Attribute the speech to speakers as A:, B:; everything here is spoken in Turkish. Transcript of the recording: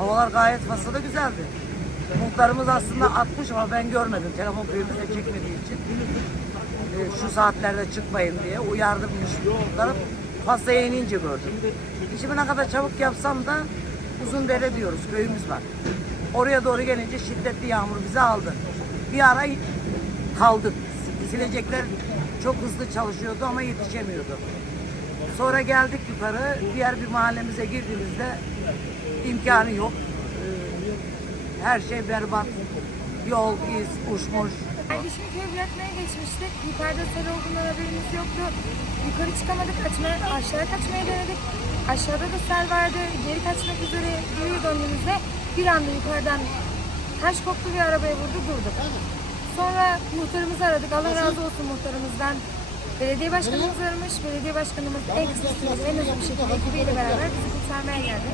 A: Havalar gayet Fasya'da güzeldi. Muhtarımız aslında atmış ama ben görmedim. Telefon köyümüzde çekmediği için. Ee, şu saatlerde çıkmayın diye uyardım muhtarım. Fasya'ya inince gördüm. İşimi ne kadar çabuk yapsam da uzun dere diyoruz köyümüz var. Oraya doğru gelince şiddetli yağmur bizi aldı. Bir ara kaldık. Silecekler çok hızlı çalışıyordu ama yetişemiyordu. Sonra geldik yukarı. Diğer bir mahallemize girdiğimizde imkanı yok. Ee, Her şey berbat. Yol, iz, uçmuş.
B: Kardeşimi köye bırakmaya geçmiştik. Yukarıda sel olduğundan haberimiz yoktu. Yukarı çıkamadık. Kaçmaya, aşağı kaçmaya denedik. Aşağıda da sel vardı. Geri kaçmak üzere geri döndüğümüzde bir anda yukarıdan taş koptu ve arabaya vurdu durduk. Sonra muhtarımızı aradık. Allah razı olsun muhtarımızdan. Belediye başkanımız aramış. Belediye başkanımız en kısa sürede en hızlı bir şekilde ekibiyle beraber bizi kurtarmaya geldi.